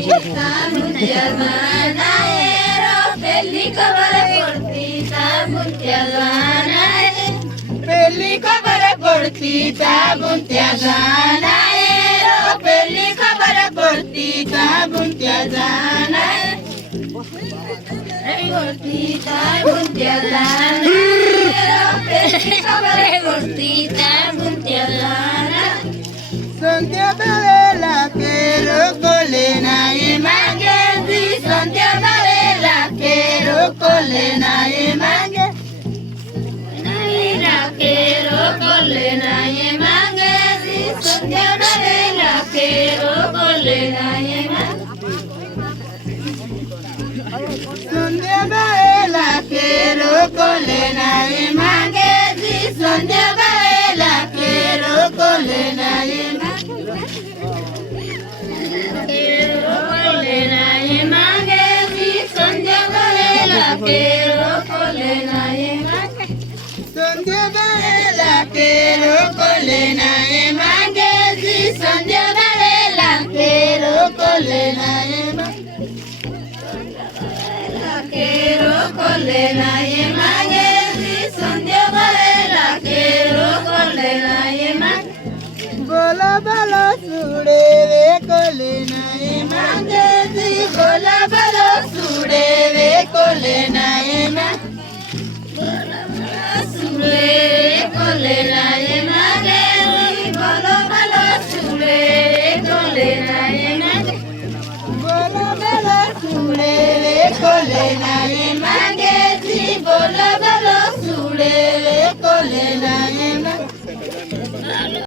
Tamuntia Zanaero, Pellico Baraportita, Muntia Zanaero, Pellico Baraportita, Muntia Zanaero, Pellico Baraportita, Muntia Zanaero, Portita, Muntia Zanaero, Pellico Baraportita, Muntia Zanaero. Santia Varela, quiero colena y manguezi. Santia Varela, quiero colena y manguezi. Quiero colena y manguezi. Santia Varela, quiero colena y manguezi. Santia Varela, quiero colena y manguezi. Santia Varela, quiero colena y manguezi. Quiero colena y Sandia Varela, quiero colena y manguezi. Sandia Varela, quiero colena y quiero colena y manguezi. Sandia Varela, quiero colena y bola bala sure de colena y manguezi. Bola bala sure de colena y colena y manguezi. Bola bala sure de colena y bola bala sure de colena y